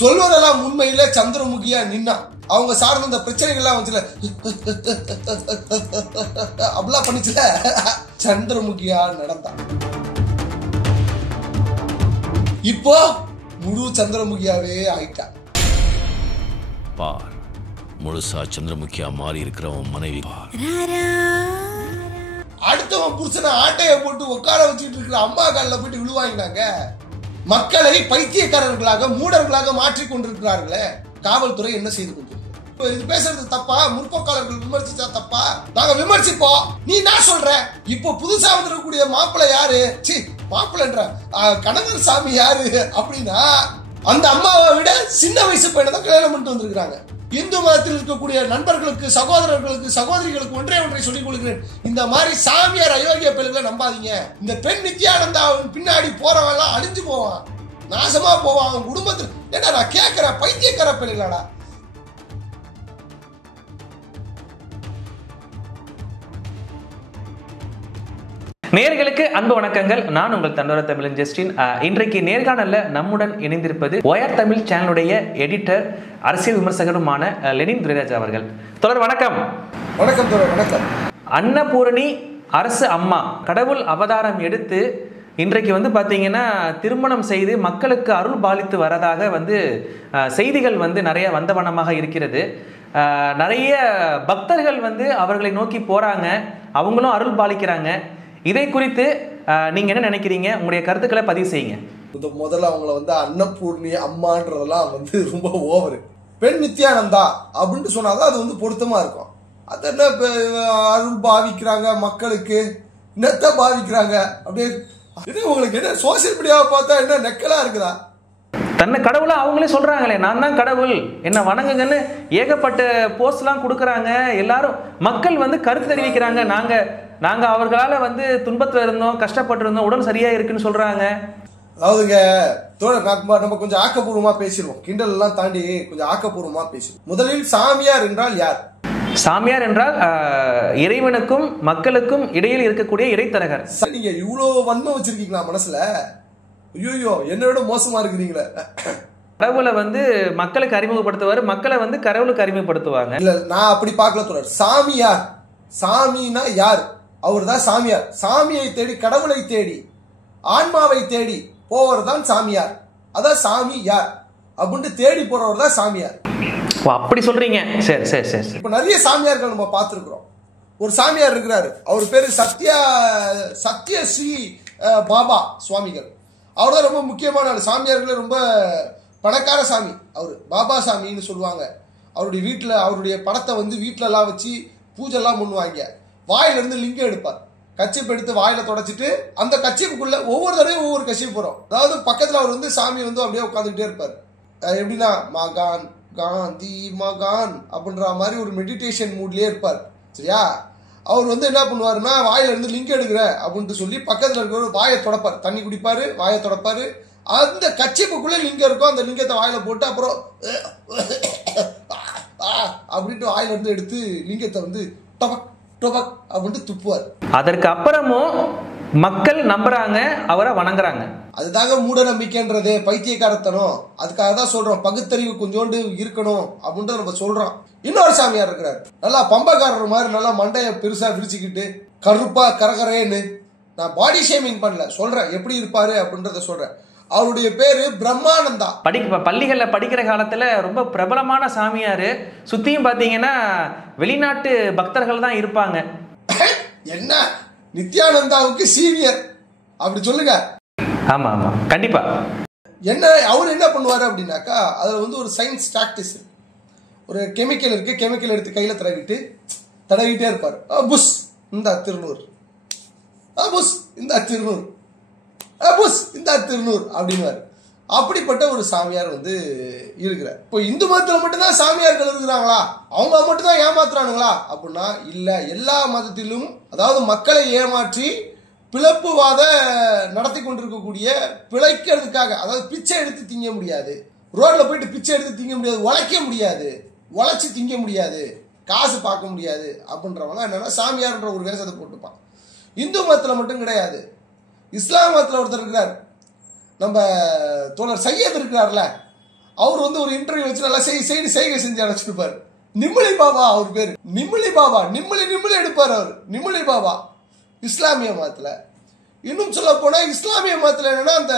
சொல்வதெல்லாம் உண்மையில சந்திரமுகியா நின்னா அவங்க சார்ந்த இந்த பிரச்சனைகள்லாம் வந்துல அப்படிலாம் பண்ணிச்சுல சந்திரமுகியா நடந்தா. இப்போ முழு சந்திரமுகியாவே ஆயிட்டா. பார், முழுசா சந்திரமுகியா மாறி இருக்கிறவன் மனைவி. அடுத்தவன் புருஷனை ஆட்டைய போட்டு உட்கார வச்சுட்டு இருக்கிற அம்மா காலில் போயிட்டு விழுவாங்கினாங்க. மக்களை பைத்தியக்காரர்களாக மூடர்களாக மாற்றிக் கொண்டிருக்கிறார்களே, காவல்துறை என்ன செய்து கொண்டிருக்கு? இது பேசுறது தப்பா? முற்போக்காளர்கள் விமர்சிச்சா தப்பா? நாங்க விமர்சிப்போம். நீ நான் சொல்ற இப்போ புதுசா வந்திருக்கக்கூடிய மாப்பிள்ளை யாரு? சி மாப்பிள்ளன்ற கணவர் சாமி யாரு அப்படின்னா அந்த அம்மாவை விட சின்ன வயசு பையனை தான் கல்யாணம் பண்ணிட்டு வந்திருக்கிறாங்க. இந்து மதத்தில் இருக்கக்கூடிய நண்பர்களுக்கு, சகோதரர்களுக்கு, சகோதரிகளுக்கு ஒன்றை சொல்லிக் கொள்கிறேன். இந்த மாதிரி சாமியார் அயோக்கிய பெண்களை நம்பாதீங்க. இந்த பெண் நித்யானந்தா பின்னாடி போறவெல்லாம் அழிஞ்சு போவான், நாசமா போவான். அவன் குடும்பத்தில் ஏன்னா நான் கேட்கிறேன், பைத்தியக்கார பெண்களாடா. நேயர்களுக்கு அன்பு வணக்கங்கள். நான் உங்கள் தண்டோர தமிழன் ஜஸ்டின். இன்றைக்கு நேர்காணல்ல நம்முடன் இணைந்திருப்பது ஒயர் தமிழ் சேனலுடைய எடிட்டர், அரசியல் விமர்சகருமான லெனின் துரைராஜ் அவர்கள். தொடர் வணக்கம். வணக்கம் தொடர் வணக்கம். அன்னபூரணி அரசு அம்மா கடவுள் அவதாரம் எடுத்து இன்றைக்கு பார்த்தீங்கன்னா திருமணம் செய்து மக்களுக்கு அருள் பாலித்து வரதாக செய்திகள் நிறைய வந்தவனமாக இருக்கிறது. நிறைய பக்தர்கள் அவர்களை நோக்கி போறாங்க, அவங்களும் அருள் பாலிக்கிறாங்க. இதை குறித்து நீங்க என்ன நினைக்கிறீங்க? உங்களுடைய கருத்துக்களை பதிவு செய்யுங்க. முதல்ல அவங்கள அன்னபூர்ணி அம்மான்றதெல்லாம் ரொம்ப ஓவரு. பெண் நித்யானந்தா அப்படின்னு சொன்னாதான் அது பொருத்தமா இருக்கும். அது என்ன அருள் பாவிக்கிறாங்க, மக்களுக்கு என்னத்த பாவிக்கிறாங்க அப்படியே. உங்களுக்கு என்ன சோசியல் மீடியாவை பார்த்தா என்ன நெக்கலா இருக்குதா? தன்னை கடவுளா அவங்களே சொல்றாங்களே, நான் தான் கடவுள், என்ன வணங்குங்கன்னு ஏகப்பட்ட போஸ்ட்லாம் கொடுக்குறாங்க. எல்லாரும் மக்கள் கருத்து தெரிவிக்கிறாங்க. நாங்க அவர்களால துன்பத்துல இருந்தோம், கஷ்டப்பட்டு இருந்தோம், உடல் சரியா இருக்குன்னு சொல்றாங்க. அதாவதுங்க நம்ம கொஞ்சம் ஆக்கப்பூர்வமா பேசிடுவோம். கிண்டல் எல்லாம் தாண்டி கொஞ்சம் ஆக்கப்பூர்வமா பேசிடுவோம். முதலில் சாமியார் என்றால் யார்? சாமியார் என்றால் இறைவனுக்கும் மக்களுக்கும் இடையில் இருக்கக்கூடிய இடைத்தரகர். நீங்க இவ்வளவு வன்மை வச்சிருக்கீங்களா மனசுல? ஐயோ என்னோட மோசமா இருக்கிறீங்களே. கடவுளை மக்களுக்கு அறிமுகப்படுத்துவாரு, மக்களை கடவுளுக்கு அறிமுகப்படுத்துவாங்க. இல்ல நான் அப்படி பார்க்கல தொடர். சாமியார், சாமினா யார்? அவர் தான் சாமியார். சாமியை தேடி, கடவுளை தேடி, ஆன்மாவை தேடி போவர் தான் சாமியார். அதான் சாமி யார் அப்படின்ட்டு தேடி போறவர் தான் சாமியார். அப்படி சொல்றீங்க? சரி சரி சரி. இப்ப நிறைய சாமியார்கள் நம்ம பார்த்திருக்கிறோம். ஒரு சாமியார் இருக்கிறாரு, அவர் பேரு சத்ய ஸ்ரீ பாபா சுவாமிகள். அவர் தான் ரொம்ப முக்கியமான ஆள். சாமியார்களே ரொம்ப பணக்கார சாமி அவரு, பாபா சாமின்னு சொல்லுவாங்க. அவருடைய வீட்டுல அவருடைய படத்தை வீட்டுல எல்லாம் வச்சு பூஜை எல்லாம் பண்ணுவாங்க. வாயில இருந்து லிங்கம் எடுப்பார், கச்சிப்பு எடுத்து வாயில தொடச்சிட்டு அந்த கச்சிப்புக்குள்ள ஒவ்வொரு தடவையும் ஒவ்வொரு கச்சிப்பு போறோம். அதாவது பக்கத்துல அவர் சாமி அப்படியே உட்காந்துக்கிட்டே இருப்பார். எப்படின்னா மகான் காந்தி மகான் அப்படின்ற மாதிரி ஒரு மெடிடேஷன் மூட்லயே இருப்பார். சரியா? அவர் என்ன பண்ணுவாருன்னா, வாயில இருந்து லிங்க் எடுக்கிறேன் அப்படின்ட்டு சொல்லி பக்கத்துல இருக்கிற வாயை தொடப்பார், தண்ணி குடிப்பாரு, வாயை தொடப்பாரு. அந்த கச்சிப்புக்குள்ள லிங்கம் இருக்கும், அந்த லிங்கத்தை வாயில போட்டு அப்புறம் அப்படின்ட்டு வாயில இருந்து எடுத்து லிங்கத்தை டொபக் டொபக் அப்படின்ட்டு துப்புவார். அதற்கு அப்புறமும் மக்கள் நம்புறாங்க, அவரை வணங்குறாங்க. அதுதாங்க மூட நம்பிக்கைன்றது, பைத்தியக்காரத்தனம். அதுக்காக தான் சொல்றோம், பகுத்தறிவு கொஞ்சோண்டு இருக்கணும் அப்படின்ட்டு நம்ம சொல்றோம். இன்னொரு சாமியார் இருக்கிறார், நல்லா பம்பக்காரர் மாதிரி நல்லா மண்டைய பெருசா விரிச்சுக்கிட்டு கருப்பா கரகரேன்னு. நான் பாடி ஷேமிங் பண்ணல, சொல்றேன் எப்படி இருப்பாரு அப்படின்றத சொல்றேன். அவருடைய பேரு பிரம்மானந்தா. பள்ளிகள்ல படிக்கிற காலத்துல ரொம்ப பிரபலமான சாமியாரு. சுத்தியும் பாத்தீங்கன்னா வெளிநாட்டு பக்தர்கள் தான் இருப்பாங்க. என்ன நித்யானந்தாவுக்கு சீனியர் அப்படி சொல்லுங்க. ஆமா ஆமா கண்டிப்பா. என்ன அவர் என்ன பண்ணுவாரு அப்படின்னாக்கா, அதுல ஒரு சயின்ஸ் ப்ராக்டிஸ், ஒரு கெமிக்கல் இருக்கு, கெமிக்கல் எடுத்து கையில தடவிட்டே இருப்பாரு. புஷ் இந்த திருநூறு, புஷ் இந்த திருநூறு, புஷ் இந்த திருநூறு அப்படின்வாரு. அப்படிப்பட்ட ஒரு சாமியார் இருக்கிறார். இப்போ இந்து மதத்துல மட்டும்தான் சாமியார்கள் இருக்கிறாங்களா, அவங்க மட்டும் தான் ஏமாத்துறானுங்களா அப்படின்னா இல்ல. எல்லா மதத்திலும், அதாவது மக்களை ஏமாற்றி பிளப்புவாத நடத்தி கொண்டிருக்கக்கூடிய, பிழைக்கிறதுக்காக, அதாவது பிச்சை எடுத்து திங்க முடியாது, ரோட்ல போயிட்டு பிச்சை எடுத்து திங்க முடியாது, உழைக்க முடியாது, உழைச்சி திங்க முடியாது, காசு பார்க்க முடியாது அப்படின்றவங்க என்னன்னா சாமியார்ன்ற ஒரு வேஷத்தை போட்டுப்பான். இந்து மதத்துல மட்டும் கிடையாது, இஸ்லாம் மதத்துல ஒருத்தர் இருக்கிறார், நம்ம தோழர் சையத் இருக்கிறார்ல, அவர் வந்து ஒரு இன்டர்வியூ வச்சு நல்லா செய்கை செஞ்சு அழைச்சிருப்பாரு. நிம்மலி பாபா அவர் பேரு, நிம்மலி பாபா, நிம்மலி எடுப்பார் அவர், நிம்மலி பாபா. இஸ்லாமிய மதத்துல இன்னும் சொல்ல போனா இஸ்லாமிய மதத்துல என்னன்னா அந்த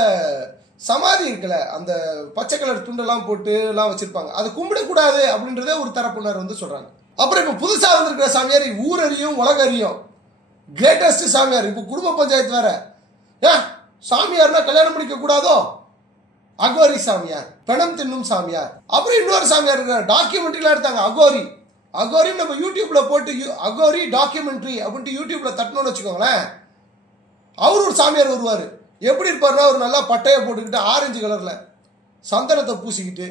சமாதி இருக்குல்ல, அந்த பச்சை கலர் துண்டெல்லாம் போட்டு எல்லாம் வச்சிருப்பாங்க, அதை கும்பிடக்கூடாது அப்படின்றதே ஒரு தரப்பினர் வந்து சொல்றாங்க. அப்புறம் இப்ப புதுசா வந்திருக்கிற சாமியார் ஊர் அறியும் உலக அறியும் கிரேட்டஸ்ட் சாமியார். இப்ப குடும்ப பஞ்சாயத்து வேற, சாமியார்னா கல்யாணம் முடிக்க கூடாதோ, அகோரி சாமியார், பணம் தின்னும் சாமியார். அப்புறம் இன்னொரு சாமியார் இருக்கார், டாக்குமெண்ட்ரிலாம் எடுத்தாங்க, அகோரி நம்ம யூடியூப்ல போட்டு அகோரி டாக்குமெண்ட்ரி அப்படின்ட்டு யூடியூப்ல தட்டணும்னு வச்சுக்கோங்களேன். அவர் ஒரு சாமியார் வருவார். எப்படி இருப்பாருன்னா ஒரு நல்லா பட்டையை போட்டுக்கிட்டு ஆரஞ்சு கலர்ல சந்தனத்தை பூசிக்கிட்டு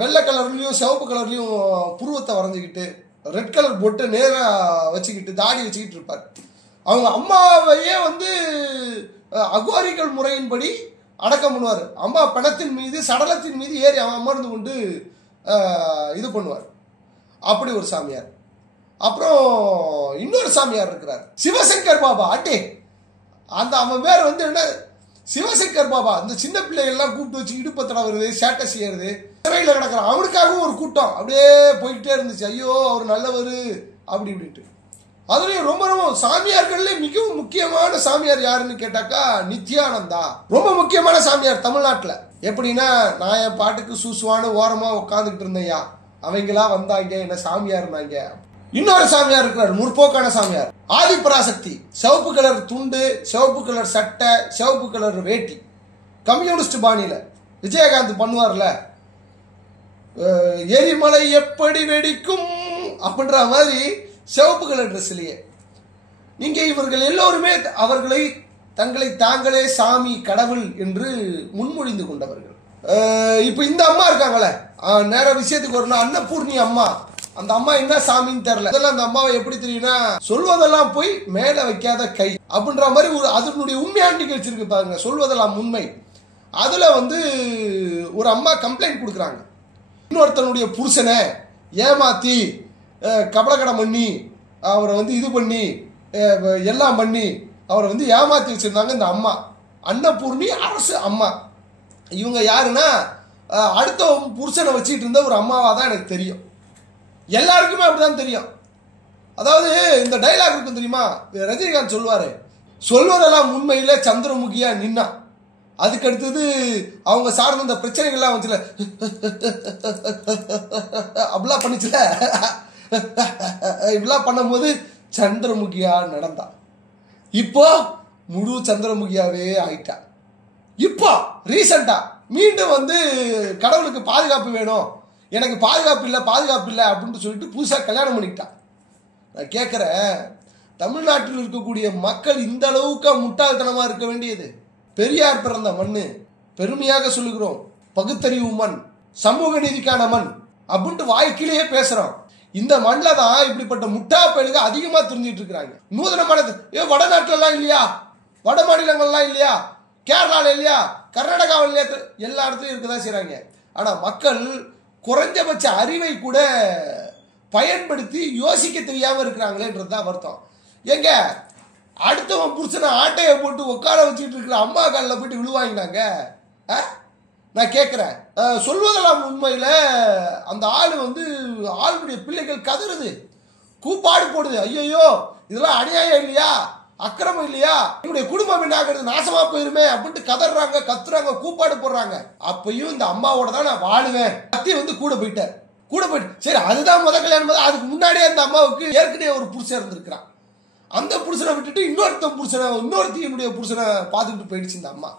வெள்ளை கலர்லயும் சிவப்பு கலர்லயும் புருவத்தை வரைஞ்சிக்கிட்டு ரெட் கலர் பொட்டு நேராக வச்சுக்கிட்டு தாடி வச்சுக்கிட்டு இருப்பார். அவங்க அம்மாவையே வந்து அகோரிகள் முறையின்படி அடக்கம் பண்ணுவார். அம்மா பணத்தின் மீது சடலத்தின் மீது ஏறி அவன் அமர்ந்து கொண்டு இது பண்ணுவார். அப்படி ஒரு சாமியார். அப்புறம் இன்னொரு சாமியார் இருக்கிறார், சிவசங்கர் பாபா. அந்த அவன் பேர் வந்து என்ன, சிவசங்கர் பாபா. அந்த சின்ன பிள்ளைகள்லாம் கூப்பிட்டு வச்சு இடுப்பத்தடை வருது, சேட்டை செய்யறது, சிறையில் கிடக்கிறான். அவனுக்காகவும் ஒரு கூட்டம் அப்படியே போய்கிட்டே இருந்துச்சு. ஐயோ அவர் நல்லவர் அப்படி இப்படின்ட்டு. அதுலயும் ரொம்ப ரொம்ப சாமியார்கள்ல மிகவும் முக்கியமான சாமியார் யாருன்னு கேட்டாக்கா நித்யானந்தா. ரொம்ப முக்கியமான சாமியார் தமிழ்நாட்டில். எப்படின்னா நான் என் பாட்டுக்கு சூசுவான ஓரமா உட்காந்துக்கிட்டு இருந்தேயா, அவங்களா வந்தாங்க என்ன சாமியார்னாங்க. இன்னொரு சாமியார் இருக்கிறார், முற்போக்கான சாமியார், ஆதிபராசக்தி. சிவப்பு கலர் துண்டு, சிவப்பு கலர் சட்டை, சிவப்பு கலர் வேட்டி, கம்யூனிஸ்ட் பாணியில விஜயகாந்த் பண்ணுவார்ல, எரிமலை எப்படி வெடிக்கும் அப்படின்ற மாதிரி சிவப்பு கலர் ட்ரெஸ்லயே. இங்கே இவர்கள் எல்லோருமே அவர்களை தங்களை தாங்களே சாமி கடவுள் என்று முன்மொழிந்து கொண்டவர்கள். இப்ப இந்த அம்மா இருக்காங்களே, நேர விஷயத்துக்கு வரணும், அன்னபூர்ணி அம்மா. அந்த அம்மா என்ன சாமின்னு தெரியல. அதெல்லாம் அந்த அம்மாவை எப்படி தெரியும்னா சொல்வதெல்லாம் போய் மேல வைக்காத கை அப்படின்ற மாதிரி ஒரு அதனுடைய உண்மையான நிகழ்ச்சி இருக்கு பாருங்க, சொல்வதெல்லாம் உண்மை. அதுல வந்து ஒரு அம்மா கம்ப்ளைண்ட் கொடுக்குறாங்க, இன்னொருத்தனுடைய புருஷனை ஏமாத்தி கபலக்கடம் பண்ணி அவரை வந்து இது பண்ணி எல்லாம் பண்ணி அவரை வந்து ஏமாத்தி வச்சிருந்தாங்க இந்த அம்மா. அன்னபூர்ணி அரசு அம்மா. இவங்க யாருன்னா அடுத்த புருஷனை வச்சுட்டு இருந்த ஒரு அம்மாவா தான் எனக்கு தெரியும். எல்லாருக்குமே அப்படிதான் தெரியும். அதாவது இந்த டைலாக் இருக்கும் தெரியுமா, ரஜினிகாந்த் சொல்லுவாரு, சொல்வதெல்லாம் உண்மையில சந்திரமுகியா நின்னா. அதுக்கு அடுத்தது அவங்க சார்ந்த இந்த பிரச்சனைகள்லாம் வந்துச்சுல, அப்படிலாம் பண்ணிச்சுல, இப்படிலாம் பண்ணும்போது சந்திரமுகியா நடந்தா. இப்போ முழு சந்திரமுகியாவே ஆயிட்டா. இப்போ ரீசெண்டா மீண்டும் வந்து கடவுளுக்கு பாதுகாப்பு வேணும், எனக்கு பாதுகாப்பு இல்லை அப்படின்னு சொல்லிட்டு புதுசாக கல்யாணம் பண்ணிக்கிட்டான். நான் கேட்குறேன், தமிழ்நாட்டில் இருக்கக்கூடிய மக்கள் இந்த அளவுக்கு முட்டாள்தனமாக இருக்க வேண்டியது? பெரியார் பிறந்த மண், பெருமையாக சொல்லுகிறோம், பகுத்தறிவு மண், சமூக நீதிக்கான மண் அப்படின்ட்டு வாய்க்கிலேயே பேசுறோம். இந்த மண்ணில் தான் இப்படிப்பட்ட முட்டா பயலுக அதிகமாக தெரிஞ்சிட்டு இருக்கிறாங்க. நூதனமானது வடநாட்டிலலாம் இல்லையா, வட மாநிலங்கள்லாம் இல்லையா, கேரளாவில் இல்லையா, கர்நாடகாவில் இல்லையா, எல்லா இடத்துலையும் இருக்கதான் செய்கிறாங்க. ஆனால் மக்கள் குறைஞ்சபட்ச அறிவை கூட பயன்படுத்தி யோசிக்க தெரியாம இருக்கிறாங்களேன்றது தான் வருத்தம். எங்க அடுத்தவன் புருஷனை ஆட்டையை போட்டு உட்கார வச்சுட்டு இருக்கிற அம்மா காலில் போயிட்டு விழுவாங்கினாங்க. நான் கேட்கிறேன், சொல்வதெல்லாம் உண்மையில அந்த ஆளு வந்து ஆளுடைய பிள்ளைகள் கதறுது, கூப்பாடு போடுது, ஐயோ இதெல்லாம் அநியாயம் இல்லையா, அக்கிரமம் இல்லையா, என்னுடைய குடும்பம் என்ன ஆகுறது, நாசமா போயிருமே அப்படின்ட்டு கதறாங்க, கத்துறாங்க, கூப்பாடு போடுறாங்க. அப்பயும் இந்த அம்மாவோட தான் நான் வாழுவேன். கத்தி வந்து கூட போயிட்டு சரி அதுதான் முத கல்யாணம். அதுக்கு முன்னாடியே அந்த அம்மாவுக்கு ஏற்கனவே ஒரு புருஷன் இருந்திருக்கிறான். அந்த புருஷனை விட்டுட்டு இன்னொருத்தியினுடைய புருஷனை பார்த்துக்கிட்டு போயிடுச்சு இந்த அம்மா.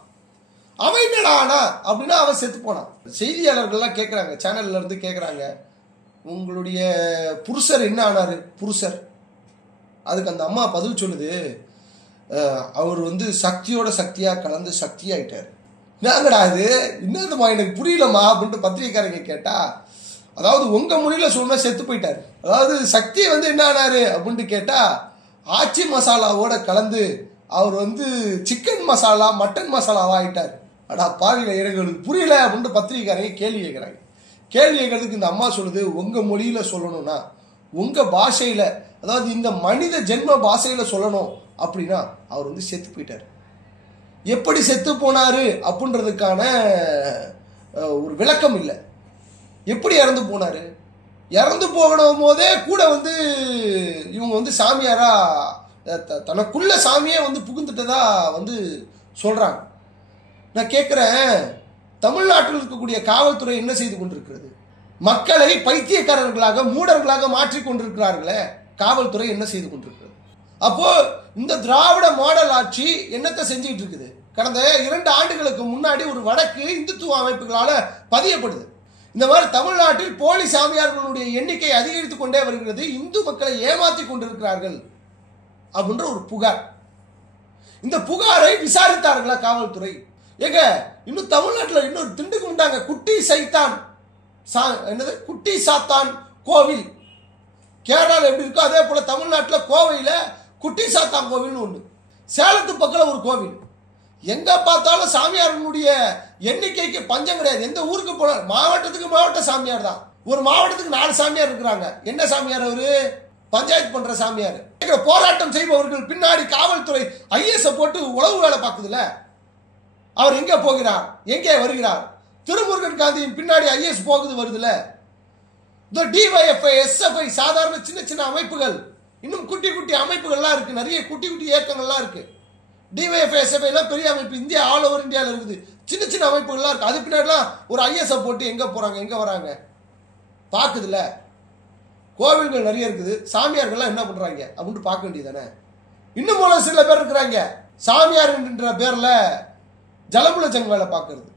அவன் என்னடா ஆனா அப்படின்னா அவன் செத்து போனான். செய்தியாளர்கள்லாம் கேட்குறாங்க, சேனல்ல இருந்து கேட்குறாங்க, உங்களுடைய புருஷர் என்ன ஆனாரு புருஷர்? அதுக்கு அந்த அம்மா பதில் சொல்லுது, அவர் வந்து சக்தியோட சக்தியா கலந்து சக்தி ஆயிட்டார். என்னங்கடா இது, என்னதுமா எனக்கு புரியலமா அப்படின்ட்டு பத்திரிகைக்காரங்க கேட்டா, அதாவது உங்க மொழியில சொல்லணும் செத்து போயிட்டாரு. அதாவது சக்தி வந்து என்ன ஆனாரு அப்படின்ட்டு கேட்டா, ஆச்சி மசாலாவோட கலந்து அவர் வந்து சிக்கன் மசாலா மட்டன் மசாலாவா ஆயிட்டாரு. அடா பாவில எனக்கு புரியல அப்படின்ட்டு பத்திரிகைக்காரங்க கேள்வி கேட்கிறாங்க. கேள்வி கேட்கறதுக்கு இந்த அம்மா சொல்லுது, உங்க மொழியில சொல்லணும்னா, உங்க பாஷையில, அதாவது இந்த மனித ஜென்ம பாஷையில சொல்லணும் அப்படின்னா அவர் வந்து செத்து போயிட்டார். எப்படி செத்து போனாரு அப்படின்றதுக்கான ஒரு விளக்கம் இல்லை. எப்படி இறந்து போனாரு? இறந்து போகணும் போதே கூட வந்து இவங்க வந்து சாமியாரா தனக்குள்ள சாமியே வந்து புகுந்துட்டதா வந்து சொல்றாங்க. நான் கேட்கிறேன், தமிழ்நாட்டில் இருக்கக்கூடிய காவல்துறை என்ன செய்து கொண்டிருக்கிறது? மக்களை பைத்தியக்காரர்களாக மூடர்களாக மாற்றிக் கொண்டிருக்கிறார்களே, காவல்துறை என்ன செய்து கொண்டிருக்கிறது? அப்போ இந்த திராவிட மாடல் ஆட்சி என்னத்தை செஞ்சுட்டு இருக்குது? கடந்த 2 ஆண்டுகளுக்கு முன்னாடி ஒரு வடக்கு இந்துத்துவ அமைப்புகளால பதியப்படுது. இந்த மாதிரி தமிழ்நாட்டில் போலி சாமியார்களுடைய எண்ணிக்கை அதிகரித்துக் கொண்டே வருகிறது, இந்து மக்களை ஏமாற்றி கொண்டிருக்கிறார்கள் அப்படின்ற ஒரு புகார். இந்த புகாரை விசாரித்தார்களா காவல்துறை? ஏங்க, இன்னும் தமிழ்நாட்டில் இன்னொரு திண்டுக்கு உண்டாங்க, குட்டி சைத்தான் என்னது குட்டி சாத்தான் கோவில். கேரளாவில் எப்படி இருக்கோ அதே போல தமிழ்நாட்டில் கோவையில் குட்டி சாத்தான் கோவில்னு ஒன்று, சேலத்து பக்கம் ஒரு கோவில். எங்க பார்த்தாலும் சாமியார்களுடைய எண்ணிக்கைக்கு பஞ்சம் கிடையாது. எந்த ஊருக்கு போன மாவட்டத்துக்கு மாவட்ட சாமியார் தான். ஒரு மாவட்டத்துக்கு 4 சாமியார் இருக்கிறாங்க. என்ன சாமியார் அவரு? பஞ்சாயத்து பண்ற சாமியார். போராட்டம் செய்பவர்கள் பின்னாடி காவல்துறை ஐஎஸ் போட்டு உளவு வேலை பார்க்குதுல. அவர் எங்க போகிறார், எங்கே வருகிறார்? திருமுருகன் காந்தியின் பின்னாடி ஐஎஸ் போகுது வருதுல. இந்த டிவைஎஃப்ஐ, எஸ்எஃப்ஐ சாதாரண சின்ன சின்ன அமைப்புகள், இன்னும் குட்டி குட்டி அமைப்புகள்லாம் இருக்கு, நிறைய குட்டி குட்டி இயக்கங்கள்லாம் இருக்கு. டிவைஎஃப்ஐ, எஸ்எஃப்ஐ எல்லாம் பெரிய அமைப்பு, இந்தியா ஆல் ஓவர் இந்தியாவில் இருக்குது. சின்ன சின்ன அமைப்புகள்லாம் இருக்கு. அது பின்னாடிலாம் ஒரு ஐஎஸ் போட்டு எங்க போறாங்க எங்க வராங்க பாக்குதுல. கோவில்கள் நிறைய இருக்குது, சாமியார்கள்லாம் என்ன பண்றாங்க அப்படின்னு பார்க்க வேண்டியதானே. இன்னும் போல சில பேர் இருக்கிறாங்க, சாமியார் என்ற பேர்ல ஜலமுல ஜங் வேலை பார்க்கறது.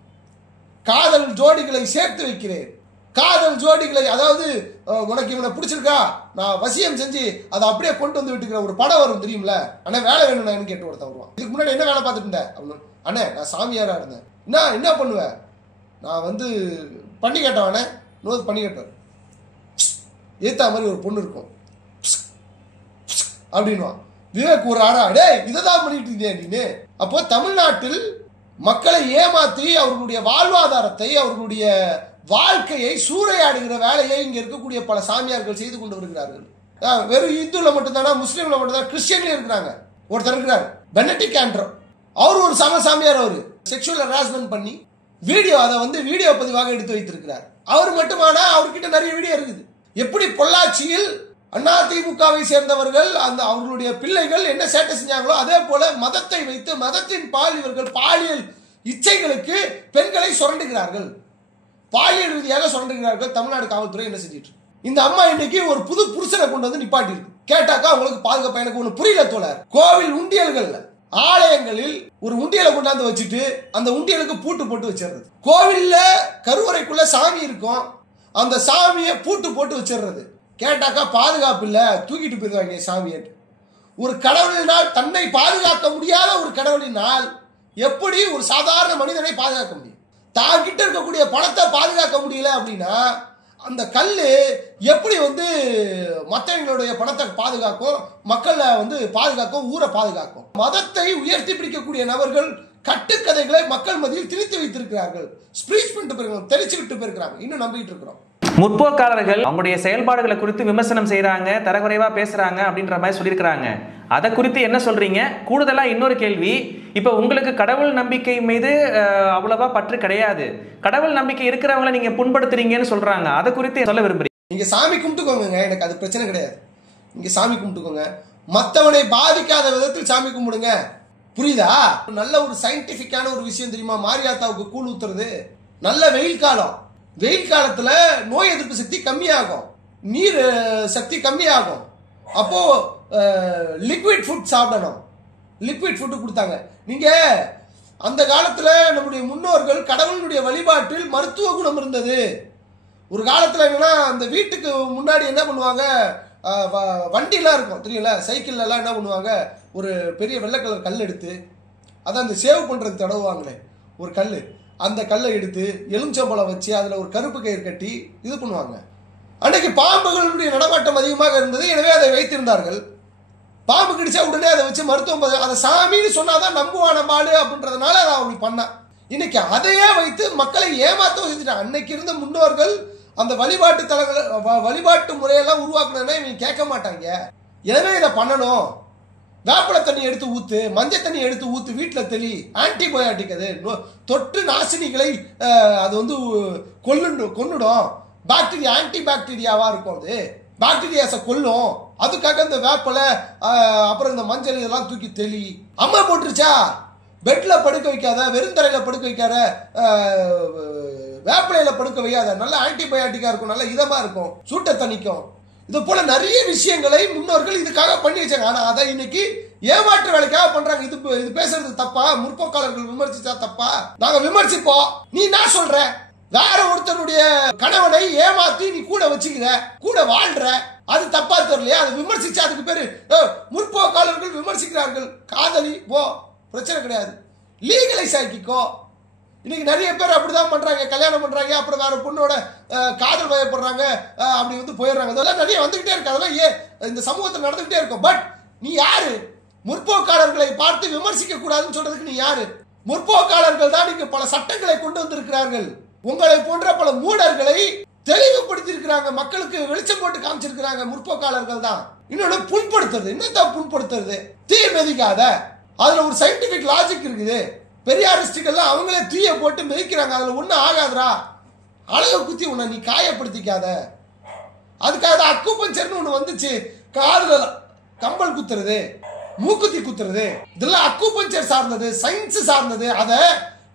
காதல் ஜோடிகளை சேர்த்து வைக்கிறேன், காதல் ஜோடிகளை, அதாவது உனக்கு இவனை பிடிச்சிருக்கா, நான் வசியம் செஞ்சு அதை அப்படியே கொண்டு வந்து விட்டுக்கிற ஒரு படம் வரும் தெரியுமில. அண்ணா வேலை வேணும்னு கேட்டு ஒருத்தன் வருவான். இதுக்கு முன்னாடி என்ன வேலை பார்த்துட்டு இருந்தேன் அப்படின்னு. அண்ணே நான் சாமியாரா இருந்தேன். என்ன பண்ணுவேன்? நான் வந்து பண்ணி கேட்டவனே நோது பண்ணி கேட்டார். ஏத்தா மாதிரி ஒரு பொண்ணு இருக்கும் அப்படின்வான். விவேக் ஒரு ஆடா, டே இதைதான் பண்ணிட்டு இருந்தேன் நீனு. அப்போ தமிழ்நாட்டில் மக்களை ஏமாற்றி அவர்களுடைய வாழ்வாதாரத்தை, அவர்களுடைய வாழ்க்கையை சூறையாடுகிற வேலையை இங்க இருக்கக்கூடிய பல சாமியார்கள் செய்து கொண்டு வருகிறார்கள். வெறும் இந்துல மட்டும்தானா, முஸ்லீம்ல மட்டும்தான், கிறிஸ்டியன்ல இருக்கிறாங்க. ஒருத்தர் இருக்கிறார் பெனடிக்ட் ஆண்ட்ரோ, அவர் ஒரு சாமியார். அவரு செக்ஷுவல் ஹராஸ்மெண்ட் பண்ணி வீடியோ, அதை வந்து வீடியோ பதிவாக எடுத்து வைத்திருக்கிறார். அவர் மட்டுமானா அவர்கிட்ட நிறைய வீடியோ இருக்குது. எப்படி பொள்ளாச்சியில் அதிமுகவை சேர்ந்தவர்கள் அந்த அவர்களுடைய பிள்ளைகள் என்ன சேட்டை செஞ்சாங்களோ அதே போல மதத்தை வைத்து மதத்தின் பால் இவர்கள் பாலியல் இச்சைகளுக்கு பெண்களை சுரண்டுகிறார்கள், பாலியல் ரீதியாக சுரண்டுகிறார்கள். தமிழ்நாடு காவல்துறை என்ன செஞ்சிட்டு? இந்த அம்மா இன்னைக்கு ஒரு புது புருஷனை கொண்டு வந்து நிப்பாட்டி இருக்கு. கேட்டாக்கா அவங்களுக்கு பாதுகாப்பு. எனக்கு ஒண்ணு புரியல தோழர். கோவில் உண்டியல்கள், ஆலயங்களில் ஒரு உண்டியலை கொண்டாந்து வச்சுட்டு அந்த உண்டியலுக்கு பூட்டு போட்டு வச்சிடுறது. கோவில்ல கருவறைக்குள்ள சாமி இருக்கும், அந்த சாமியை பூட்டு போட்டு வச்சிடுறது. கேட்டாக்கா பாதுகாப்பு இல்ல, தூக்கிட்டு போயிருவாங்க சாமியை. ஒரு கடவுளினால், தன்னை பாதுகாக்க முடியாத ஒரு கடவுளினால் எப்படி ஒரு சாதாரண மனிதனை பாதுகாக்க முடியும்? தான் கிட்ட இருக்கக்கூடிய பணத்தை பாதுகாக்க முடியல அப்படின்னா அந்த கல்லு எப்படி வந்து மற்றவங்களுடைய பணத்தை பாதுகாக்கும், மக்களை வந்து பாதுகாக்கும், ஊரை பாதுகாக்கும்? மதத்தை உயர்த்தி பிடிக்கக்கூடிய நபர்கள் கட்டுக்கதைகளை மக்கள் மத்தியில் திணித்து வைத்திருக்கிறார்கள். ஸ்ப்ரீச் பண்ணிட்டு போயிருக்காங்க, தெளிச்சு விட்டு போயிருக்கிறாங்க. இன்னும் நம்பிட்டு இருக்கிறோம். முற்போக்காளர்கள் அவங்களுடைய செயல்பாடுகளை குறித்து விமர்சனம் செய்யறாங்க, தரக்குறைவா பேசுறாங்க அப்படின்ற மாதிரி சொல்லியிருக்கிறாங்க. அதை குறித்து என்ன சொல்றீங்க? கூடுதலா இன்னொரு கேள்வி, இப்ப உங்களுக்கு கடவுள் நம்பிக்கை மீது அவ்வளவா பற்று கிடையாது, கடவுள் நம்பிக்கை இருக்கிறவங்களை நீங்க புண்படுத்துறீங்கன்னு சொல்றாங்க. அதை குறித்து சொல்ல விரும்புறீங்க? நீங்க சாமி கும்பிட்டுக்கோங்க, எனக்கு அது பிரச்சனை கிடையாது. நீங்க சாமி கும்பிட்டுக்கோங்க, மற்றவனை பாதிக்காத விதத்தில் சாமி கும்பிடுங்க. புரியுதா? நல்ல ஒரு சயின்டிபிக்கான ஒரு விஷயம் தெரியுமா? மாரியாத்தாவுக்கு கூழ் ஊத்துறது. நல்ல வெயில் காலம், வெயில் காலத்துல நோய் எதிர்ப்பு சக்தி கம்மியாகும், நீர் சக்தி கம்மியாகும். அப்போ லிக்விட் ஃபுட் சாப்பிடணும். லிக்விட் ஃபுட்டு கொடுத்தாங்க. நீங்க அந்த காலத்துல நம்முடைய முன்னோர்கள் கடவுளுடைய வழிபாட்டில் மருத்துவ குணம் இருந்தது. ஒரு காலத்துல என்னன்னா அந்த வீட்டுக்கு முன்னாடி என்ன பண்ணுவாங்க, வண்டிலாம் இருக்கும் தெரியல, சைக்கிள்ல எல்லாம் என்ன பண்ணுவாங்க, ஒரு பெரிய வெள்ளை கலர் கல் எடுத்து அதை அந்த சேவ் பண்றதுக்கு தடவுவாங்களே ஒரு கல், அந்த கல்லை எடுத்து எலுமிச்சம்பழம் வச்சு அதில் ஒரு கருப்பு கயிறு கட்டி இது பண்ணுவாங்க. அன்னைக்கு பாம்புகளுடைய நடமாட்டம் அதிகமாக இருந்தது, எனவே அதை வைத்திருந்தார்கள். பாம்பு கடிச்சா உடனே அதை வச்சு மருத்துவம், அதை சாமின்னு சொன்னாதான் நம்புவான மாடு அப்படின்றதுனால அதை அவங்க பண்ணா. இன்னைக்கு அதையே வைத்து மக்களை ஏமாத்த செஞ்சுட்டாங்க. அன்னைக்கு இருந்த முன்னோர்கள் அந்த வழிபாட்டு தலங்களை, வழிபாட்டு முறையெல்லாம் உருவாக்குனா இவங்க கேட்க மாட்டாங்க. எனவே இதை பண்ணணும், வேப்பிலை தண்ணி எடுத்து ஊத்து, மஞ்சள் தண்ணி எடுத்து ஊத்து, வீட்டில் தெளி. ஆன்டிபயோட்டிக் அது, தொற்று நாசினிகளை அது வந்து கொன்னுடும். பாக்டீரியா ஆன்டி பாக்டீரியாவா இருக்கும், அது பாக்டீரியாஸை கொல்லும். அதுக்காக இந்த வேப்பிலை அப்புறம் இந்த மஞ்சள் இதெல்லாம் தூக்கி தெளி. அம்மா போட்டுருச்சா, பெட்ல படுக்க வைக்காத, வெறுந்தரையில படுக்க வைக்காத, வேப்பிலையில படுக்க வைக்காத. நல்ல ஆன்டிபயோட்டிக்கா இருக்கும், நல்ல இதமா இருக்கும், சூட்டை தணிக்கும். இது போல நிறைய விஷயங்களை முன்னோர்கள் இதுக்காக பண்ணி வச்சாங்க. ஆனா அதை இன்னைக்கு ஏமாற்று வேலைக்காக பண்றாங்க. இது பேசுறது தப்பா? முற்போக்காளர்கள் விமர்சிச்சா தப்பா? நாங்க விமர்சிப்போம். நீ என்ன சொல்ற? வேற ஒருத்தருடைய கணவனை ஏமாத்தி நீ கூட வச்சுக்கிற, கூட வாழ்ற, அது தப்பா தெரியலையா? அது விமர்சிச்சா அதுக்கு பேரு முற்போக்காளர்கள் விமர்சிக்கிறார்கள். காதலி போ, பிரச்சனை கிடையாது, லீகலைஸ் ஆக்கிக்கோ. இன்னைக்கு நிறைய பேர் அப்படிதான் பண்றாங்க, கல்யாணம் பண்றாங்க, அப்புறம் வேற பொண்ணோட காதல் வயப்படுறாங்க, அப்படி வந்து போயிடுறாங்க. அதெல்லாம் நிறைய வந்துகிட்டே இருக்கு. அதெல்லாம் இந்த சமூகத்தில் நடந்துகிட்டே இருக்கும். பட் நீ யாரு? முற்போக்காளர்களை பார்த்து விமர்சிக்க கூடாதுன்னு சொல்றதுக்கு நீ யாரு? முற்போக்காளர்கள் தான் இங்க பல சட்டங்களை கொண்டு வந்திருக்கிறார்கள். உங்களை போன்ற பல மூடர்களை தெளிவுபடுத்தி இருக்கிறாங்க, மக்களுக்கு வெளிச்சம் போட்டு காமிச்சிருக்கிறாங்க. முற்போக்காளர்கள் தான். இன்னொன்னு புண்படுத்துறது. என்னத்தான் புண்படுத்துறது? தீ மிதிக்காத. அதுல ஒரு சயின்டிபிக் லாஜிக் இருக்குது. பெரியாரிஸ்டுகள்லாம் அவங்களே தீய போட்டு மிதிக்கிறாங்க, அதுல ஒன்றும் ஆகாதரா, அழகு குத்தி உன்னை நீ காயப்படுத்திக்காத. அதுக்காக அக்குபஞ்சர்னு ஒன்று வந்துச்சு, காதுல கம்பல் குத்துறது, மூக்குத்தி குத்துறது, இதெல்லாம் அக்குபஞ்சர் சார்ந்தது, சயின்ஸ் சார்ந்தது. அதை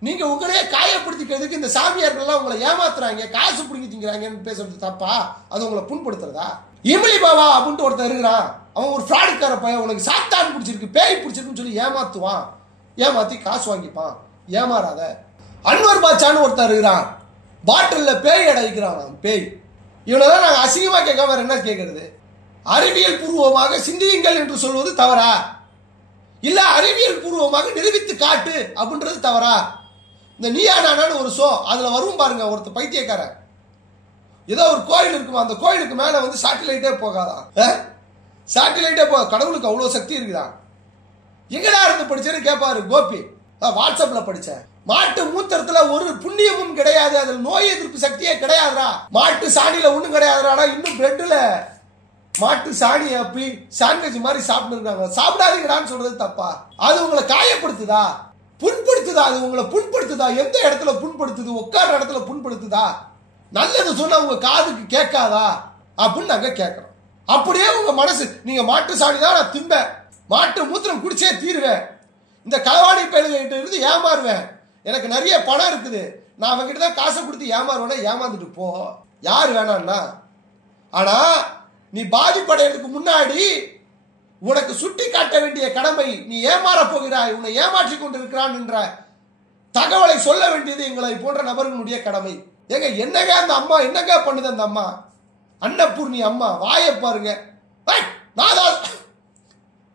நீங்க உங்களையே காயப்படுத்திக்கிறதுக்கு இந்த சாமியார்கள்லாம் உங்களை ஏமாத்துறாங்க, காசு பிடிங்கி திங்கிறாங்கன்னு பேசுறது தப்பா? அது உங்களை புண்படுத்துறதா? இமிலி பாபா அப்படின்ட்டு ஒருத்தர் இருக்கிறான், அவன் ஒரு ஃப்ராடுக்கார பையன். உனக்கு சாத்தான் பிடிச்சிருக்கு, பேய் பிடிச்சிருக்குன்னு சொல்லி ஏமாத்துவான், ஏமாத்தி காசு வாங்கிப்பான். ஏமாறாத. அன்வர் பாட்சான்னு ஒருத்தர் இருக்கிறான், பாட்டில்ல பேய் அடைக்கிறான். பேய் இவனதான் நாங்கள் அசிங்கமா கேட்காம என்ன கேட்கறது? அறிவியல் பூர்வமாக சிந்தியுங்கள் என்று சொல்வது தவறா? இல்ல அறிவியல் பூர்வமாக நிரூபித்து காட்டு அப்படின்றது தவறா? இந்த நீயா நானான்னு ஒரு ஷோ, அதுல வரும் பாருங்க ஒருத்தர் பைத்தியக்காரன், ஏதோ ஒரு கோயில் இருக்குமா, அந்த கோயிலுக்கு மேல வந்து சேட்டலைட்டே போகாதான், சேட்டலைட்டே போக, கடவுளுக்கு அவ்வளவு சக்தி இருக்குதான். எங்கடா இருந்து படிச்சேன்னு கேட்பாரு கோபி. வாட்ஸ்அப்ல படிச்சேன். மாட்டு மூத்திரத்துல ஒரு புண்ணியமும் கிடையாது, அதுல நோய் எதிர்ப்பு சக்தியே கிடையாதுடா. மாட்டு சாணியில ஒண்ணும் கிடையாதுடா. இன்னும் பிரெட்ல மாட்டு சாணி அப்படி சாண்ட்விச் மாதிரி சாப்பிட்டு இருக்காங்க. சாப்பிடாதீங்கடான்னு சொல்றது தப்பா? அது உங்களை காயப்படுத்துதா, புண்படுத்துதா? அது உங்களை புண்படுத்துதா? எந்த இடத்துல புண்படுத்துது? உட்கார இடத்துல புண்படுத்துதா? நல்லது சொன்னா உங்க காதுக்கு கேட்காதா அப்படின்னு நாங்க கேட்கிறோம். அப்படியே உங்க மனசு, நீங்க மாட்டு சாணி தான் நான் திம்பேன், மாட்டு மூத்திரம் குடிச்சே தீருவேன், இந்த களவாடி பயல்கிட்ட இருந்து ஏமாறுவேன், எனக்கு நிறைய பணம் இருக்குது, நான் அவங்ககிட்ட தான் காசை கொடுத்து ஏமாறுவேன்னா ஏமாந்துட்டு போ, யார் வேணான்னா. ஆனா நீ பாதிப்படைறதுக்கு முன்னாடி உனக்கு சுட்டி காட்ட வேண்டிய கடமை, நீ ஏமாற போகிறாய், உன்னை ஏமாற்றி கொண்டிருக்கிறான் என்ற தகவலை சொல்ல வேண்டியது எங்களை போன்ற நபர்களுடைய கடமை. ஏங்க என்னங்க அந்த அம்மா என்னங்க பண்ணுது? அந்த அம்மா அன்னபூர்ணி அம்மா வாயை பாருங்க.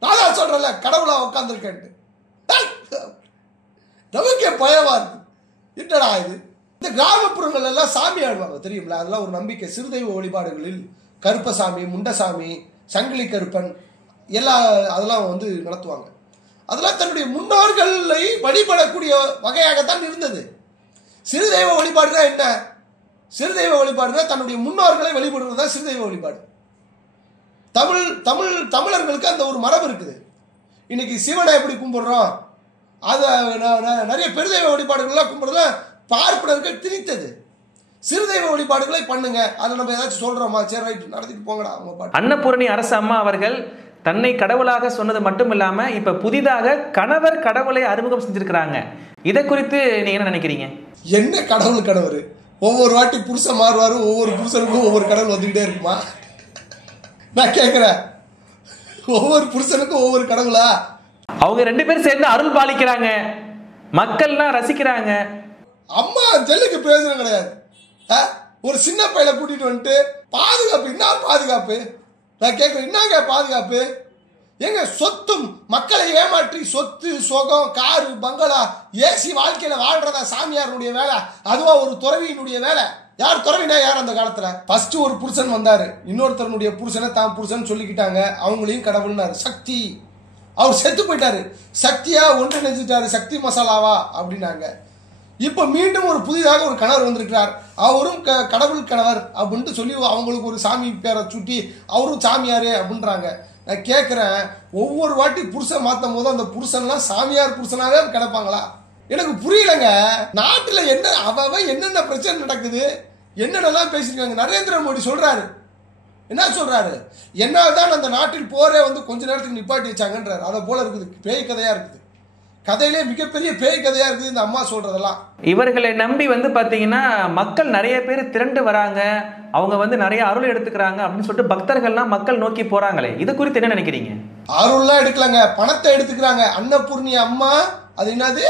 நான் சொல்றேன்ல கடவுளா உட்காந்துருக்கேன், நமக்கே பயமா இருக்கு. என்னடா இது? இந்த கிராமப்புறங்கள் எல்லாம் சாமி ஆடுவாங்க தெரியுங்களா? அதெல்லாம் ஒரு நம்பிக்கை. சிறுதெய்வ வழிபாடுகளில் கருப்பசாமி, முண்டசாமி, சங்கிலி கருப்பன் எல்லாம் அதெல்லாம் வந்து நடத்துவாங்க. அதெல்லாம் தன்னுடைய முன்னோர்களை வழிபடக்கூடிய வகையாகத்தான் இருந்தது. சிறுதெய்வ வழிபாடுனா என்ன? சிறுதெய்வ வழிபாடுனா தன்னுடைய முன்னோர்களை வழிபடுறது தான் சிறுதெய்வ வழிபாடு. தமிழர்களுக்கு அந்த ஒரு மரபு இருக்குது. இன்னைக்கு சிவனை எப்படி கும்பிடுறோம், அது நிறைய பெருதெய்வ வழிபாடுகள்லாம் கும்பிடுறதுல பார்ப்பனர்கள் திணித்தது. சிறுதெய்வ வழிபாடுகளை பண்ணுங்க, அதை நம்ம ஏதாச்சும் சொல்றோமா? சரி ரைட், நடத்திட்டு போங்கடா அவங்க பாட்டு. அன்னபூரணி அரசு அம்மா அவர்கள் தன்னை கடவுளாக சொன்னது மட்டும் இல்லாம இப்ப புதிதாக கணவர் கடவுளை அறிமுகம் செஞ்சிருக்கிறாங்க. இதை குறித்து நீங்க என்ன நினைக்கிறீங்க? என்ன கடவுள் கணவர்? ஒவ்வொரு வாட்டி புருஷன் மாறுவாரு, ஒவ்வொரு புருஷனுக்கும் ஒவ்வொரு கடவுள் வந்துகிட்டே இருக்குமா? நான் கேட்கிறேன், ஒவ்வொரு புருஷனுக்கும் ஒவ்வொரு கடவுளா? அவங்க ரெண்டு பேரும் சேர்ந்து அருள் பாலிக்கிறாங்க, மக்கள்லாம் ரசிக்கிறாங்க. அம்மா ஜெல்லுக்கு பிரயோஜனம் கிடையாது. ஒரு சின்ன பையனை கூட்டிட்டு வந்துட்டு பாதுகாப்பு, என்ன பாதுகாப்பு? நான் கேட்கிறேன், என்னங்க பாதுகாப்பு? எங்க சொத்தும் மக்களை ஏமாற்றி சொத்து சுகம் காரு பங்களா ஏசி வாழ்க்கையில வாழ்றதா சாமியாருடைய வேலை? அதுவா ஒரு துறவியினுடைய வேலை? யார் துறவினா யார்? அந்த காலத்துல ஃபர்ஸ்ட் ஒரு புருஷன் வந்தாரு, இன்னொருத்தருடைய புருஷனை தான் புருஷன் சொல்லிக்கிட்டாங்க, அவங்களையும் கடவுள்னாரு. சக்தி, அவர் செத்து போயிட்டாரு, சக்தியா ஒன்று நெஞ்சிட்டாரு, சக்தி மசாலாவா அப்படின்னாங்க. இப்ப மீண்டும் ஒரு புதிதாக ஒரு கணவர் வந்திருக்கிறார், அவரும் கடவுள் கணவர் அப்படின்ட்டு சொல்லி அவங்களுக்கு ஒரு சாமி பேரை சுட்டி அவரும் சாமியாரு அப்படின்றாங்க. நான் கேட்குறேன், ஒவ்வொரு வாட்டி புருஷன் மாற்றும் போது அந்த புருஷன்லாம் சாமியார் புருஷனாவே கிடப்பாங்களா? எனக்கு புரியலங்க. நாட்டில் என்ன அவன் என்னென்ன பிரச்சனை நடக்குது, என்னென்னலாம் பேசியிருக்காங்க. நரேந்திர மோடி சொல்றாரு, என்ன சொல்றாரு, என்னதான் அந்த நாட்டில் போரே வந்து கொஞ்ச நேரத்துக்கு நிப்பாட்டி வச்சாங்கன்றாரு. அதை போல இருக்குது, பேய் கதையா இருக்குது. கதையிலே மிகப்பெரிய பேய் கதையா இருக்குது இந்த அம்மா சொல்றதெல்லாம். இவர்களை நம்பி வந்து பாத்தீங்கன்னா மக்கள் நிறைய பேர் திரண்டு வராங்க, அவங்க வந்து நிறைய அருள் எடுத்துக்கிறாங்க அப்படின்னு சொல்லிட்டு பக்தர்கள்லாம் மக்கள் நோக்கி போறாங்களே, இது குறித்து என்ன நினைக்கிறீங்க? அருள்லாம் எடுக்கலாங்க, பணத்தை எடுத்துக்கிறாங்க. அன்னபூர்ணி அம்மா, அது என்னது,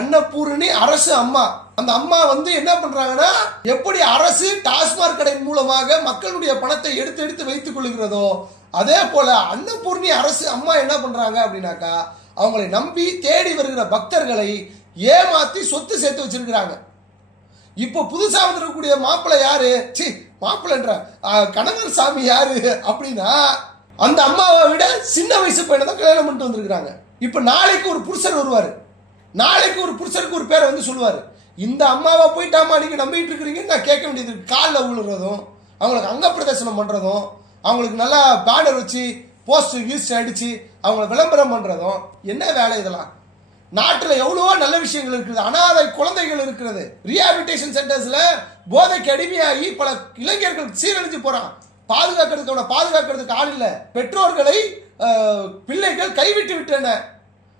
அன்னபூர்ணி அரசு அம்மா. அந்த அம்மா வந்து என்ன பண்றாங்கன்னா, எப்படி அரசு டாஸ்மாக் கடை மூலமாக மக்களுடைய பணத்தை எடுத்து எடுத்து வைத்துக் கொள்கிறதோ அதே போல அன்னபூர்ணி அரசு அம்மா என்ன பண்றாங்க அப்படின்னாக்கா, அவங்களை நம்பி தேடி வருகிற பக்தர்களை ஏமாத்தி சொத்து சேர்த்து வச்சிருக்கிறாங்க. இப்போ புதுசா வந்திருக்கக்கூடிய மாப்பிள்ளை யாரு, சி மாப்பிள்ளைன்ற கணவர் சாமி யாரு அப்படின்னா, அந்த அம்மாவை விட சின்ன வயசு பையனை தான் கல்யாணம் பண்ணிட்டு வந்திருக்கிறாங்க. இப்ப நாளைக்கு ஒரு புருஷர் வருவாரு, நாளைக்கு ஒரு புருஷருக்கு ஒரு பேரை வந்து சொல்லுவாரு, இந்த அம்மாவை போயிட்டாமா நீங்க நம்பிட்டு இருக்கிறீங்கன்னு நான் கேட்க வேண்டியது. காலில் விழுறதும், அவங்களுக்கு அங்க பிரதர்சனம் பண்றதும், அவங்களுக்கு நல்லா பேனர் வச்சு போஸ்டர் கீஸ்ட் அடிச்சு அவங்களை விளம்பரம் பண்றதும் என்ன வேலை இதெல்லாம்? நாட்டில் எவ்வளவோ நல்ல விஷயங்கள் இருக்குது, அனாதை குழந்தைகள் இருக்கிறது, ரீஹாபிலிட்டேஷன் சென்டர்ஸ்ல போதைக்கு அடிமையாகி பல இளைஞர்கள் சீரழிஞ்சு போறான். பாதுகாக்கிறதுக்கு ஆள் இல்லை. பெற்றோர்களை பிள்ளைகள் கைவிட்டு விட்டன.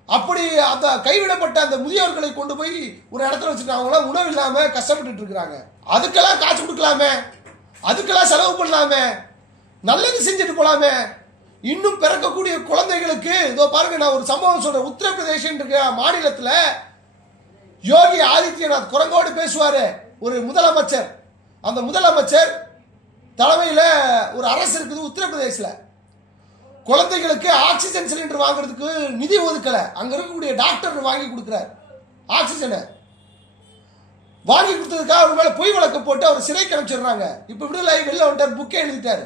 அப்படி அந்த கைவிடப்பட்ட அந்த முதியோர்களை கொண்டு போய் ஒரு இடத்துல வச்சுட்டு அவங்களாம் உணவு இல்லாம கஷ்டப்பட்டு இருக்கிறாங்க. அதுக்கெல்லாம் காசு கொடுக்கலாமே, அதுக்கெல்லாம் செலவு பண்ணலாமே, நல்லது செஞ்சுட்டு போலாமே. இன்னும் பிறக்கக்கூடிய குழந்தைகளுக்கு இதோ பாருங்க, நான் ஒரு சம்பவம் சொல்றேன். உத்தரப்பிரதேச மாநிலத்தில் யோகி ஆதித்யநாத் குரங்கோடு பேசுவாரு ஒரு முதலமைச்சர். அந்த முதலமைச்சர் தலைமையில ஒரு அரசு இருக்குது உத்தரப்பிரதேசில். குழந்தைகளுக்கு ஆக்சிஜன் சிலிண்டர் வாங்குறதுக்கு நிதி ஒதுக்கல. அங்க இருக்கக்கூடிய டாக்டர் வாங்கி கொடுக்கிறார். ஆக்சிஜனை வாங்கி கொடுத்ததுக்காக அவர் மேல பொய் வழக்கு போட்டு அவர் சிறைக்கு அனுப்பிச்சிடுறாங்க. இப்ப விடுதலை வெளில வந்துட்டார், புக்கே எழுதிட்டாரு.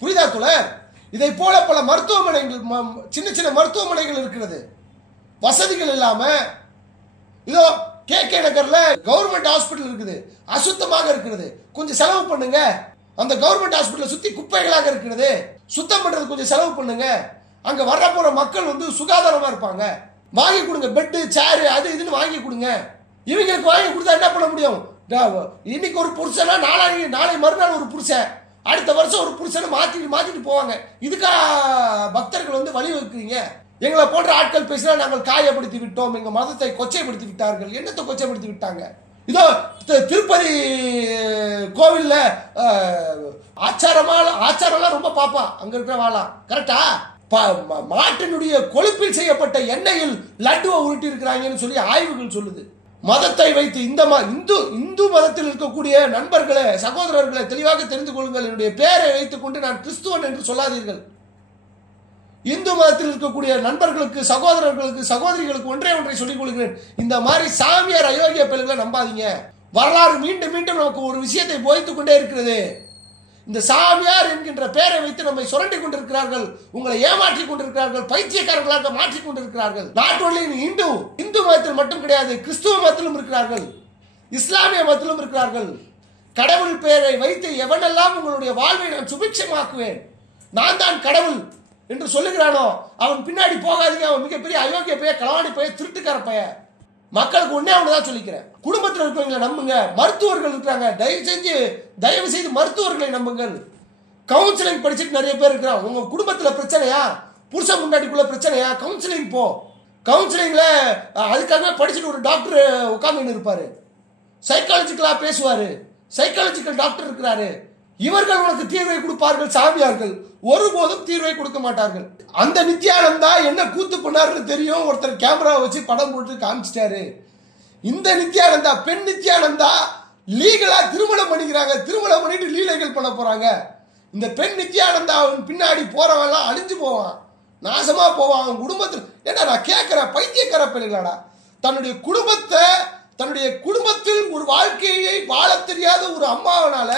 புரியுதா தோழர்? இதை போல பல மருத்துவமனைகள், சின்ன சின்ன மருத்துவமனைகள் இருக்கிறது, வசதிகள் இல்லாம. இதோ கே நகர்ல கவர்மெண்ட் ஹாஸ்பிட்டல் இருக்குது, அசுத்தமாக இருக்கிறது, கொஞ்சம் செலவு பண்ணுங்க. அந்த கவர்மெண்ட் ஹாஸ்பிட்டல் சுத்தி குப்பைகளாக இருக்கிறது, சுத்தம் பண்றது கொஞ்சம் செலவு பண்ணுங்க. அங்க வர்ற போற மக்கள் வந்து சுகாதாரமா இருப்பாங்க. வாங்கி கொடுங்க, பெட்டு சேரு அது இதுன்னு வாங்கி கொடுங்க. இவங்களுக்கு வாங்கி கொடுத்தா என்ன பண்ண முடியும்? இன்னைக்கு ஒரு புருஷனா நாளை மறுநாள் ஒரு புருஷன், அடுத்த வருஷம் ஒரு புருஷனை மாத்திட்டு போவாங்க. இதுக்கா பக்தர்கள் வந்து வழி வைக்கிறீங்க? எங்களை போன்ற ஆட்கள் பேசினா நாங்கள் காயப்படுத்தி விட்டோம், எங்க மதத்தை கொச்சைப்படுத்தி விட்டார்கள். என்னத்தை கொச்சைப்படுத்தி விட்டாங்க? இதோ திருப்பதி கோவில்ல ஆச்சாரம்லாம் ரொம்ப பாப்பா அங்க இருக்கிற வாழலாம். கரெக்டா? மாட்டினுடைய கொழுப்பில் செய்யப்பட்ட எண்ணெயில் லட்டுவை உருட்டி இருக்கிறாங்கன்னு சொல்லி ஆய்வுகள் சொல்லுது. மதத்தை வைத்து இந்து மதத்தில் இருக்கக்கூடிய நண்பர்களே, சகோதரர்களை தெளிவாக தெரிந்து கொள்ளுங்கள். என்னுடைய பெயரை வைத்துக் கொண்டு நான் கிறிஸ்துவன் என்று சொல்லாதீர்கள். இந்து மதத்தில் இருக்கக்கூடிய நண்பர்களுக்கு, சகோதரர்களுக்கு, சகோதரிகளுக்கு ஒன்றை சொல்லிக் கொள்கிறேன். இந்த மாதிரி சாமியார் அயோக்கிய பிள்ளைகளை நம்பாதீங்க. வரலாறு மீண்டும் மீண்டும் நமக்கு ஒரு விஷயத்தை போதித்துக் கொண்டே இருக்கிறது. இந்த சாமியார் என்கின்ற பெயரை வைத்து நம்மை சுரண்டி கொண்டிருக்கிறார்கள், உங்களை ஏமாற்றிக் கொண்டிருக்கிறார்கள், பைத்தியக்காரர்களாக மாற்றிக் கொண்டிருக்கிறார்கள். நாட் ஒன்லி இந்து மதத்தில் மட்டும் கிடையாது, கிறிஸ்துவ மதத்திலும் இருக்கிறார்கள், இஸ்லாமிய மதத்திலும் இருக்கிறார்கள். கடவுள் பெயரை வைத்து எவனெல்லாம் உங்களுடைய வாழ்வை நான் சுபிட்சமாக்குவேன், நான் தான் கடவுள் என்று சொல்லுகிறானோ அவன் பின்னாடி போகாதீங்க. அவன் மிகப்பெரிய அயோக்கிய பெயர், களவாணி பெயர், திருட்டுக்கார பெயர். மக்களுக்கு ஒன்னே ஒண்ணுதான் சொல்லிக்கிறேன், குடும்பத்தில் இருக்கிறவங்களை நம்புங்க. மருத்துவர்கள் இருக்கிறாங்க, தயவு செய்து மருத்துவர்களை நம்புங்கள். கவுன்சிலிங் படிச்சுட்டு நிறைய பேர் இருக்கிறாங்க. உங்க குடும்பத்துல பிரச்சனையா, புருஷன் முன்னாடிக்குள்ள பிரச்சனையா, கவுன்சிலிங் போ. கவுன்சிலிங்ல அதுக்காக படிச்சுட்டு ஒரு டாக்டர் உட்கார்ந்து இருப்பாரு, சைக்காலஜிக்கலா பேசுவாரு, சைக்காலஜிக்கல் டாக்டர் இருக்கிறாரு. இவர்கள் உனக்கு தீர்வை கொடுப்பார்கள். சாமியார்கள் ஒருபோதும் தீர்வை கொடுக்க மாட்டார்கள். அந்த நித்யானந்தா என்ன கூத்து பண்ணாருன்னு தெரியும். ஒருத்தர் கேமரா வச்சு படம் போட்டு காமிச்சிட்டாரு. இந்த நித்யானந்தா, பெண் நித்யானந்தா லீகலா திருமணம் பண்ணிக்கிறாங்க, திருமணம் பண்ணிட்டு லீலைகள் பண்ண போறாங்க. இந்த பெண் நித்யானந்தாவின் பின்னாடி போறவெல்லாம் அழிஞ்சு போவான், நாசமா போவான். அவன் குடும்பத்தில் ஏன்னா நான் கேட்கிறேன், பைத்தியக்கார பிள்ளைகளாடா, தன்னுடைய குடும்பத்தில் ஒரு வாழ்க்கையை வாழ தெரியாத ஒரு அம்மாவனால,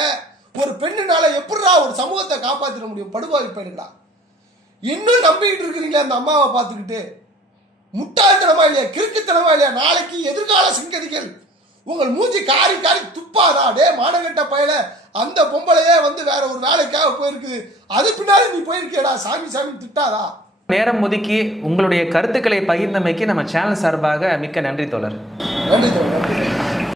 ஒரு பெண்ணுனால எப்படிடா ஒரு சமூகத்தை காப்பாற்றிட முடியும்? படுபாவி பயிர்களா, இன்னும் நம்பிக்கிட்டு இருக்கிறீங்களா அந்த அம்மாவை பார்த்துக்கிட்டு? முட்டாள்தனமா இல்லையா, கிறுக்குத்தனமா இல்லையா? நாளைக்கு எதிர்கால சங்கதிகள் உங்கள் மூஞ்சி காரி காரி துப்பாதா? டே மானகட்ட பயல, அந்த பொம்பளையே வந்து வேற ஒரு வேலைக்காக போயிருக்குது, அது பின்னாடி நீ போயிருக்கேடா, சாமி சாமி திட்டாதா? நேரம் ஒதுக்கி உங்களுடைய கருத்துக்களை பகிர்ந்தமைக்கு நம்ம சேனல் சார்பாக மிக்க நன்றி தோழர். நன்றி தோழர்.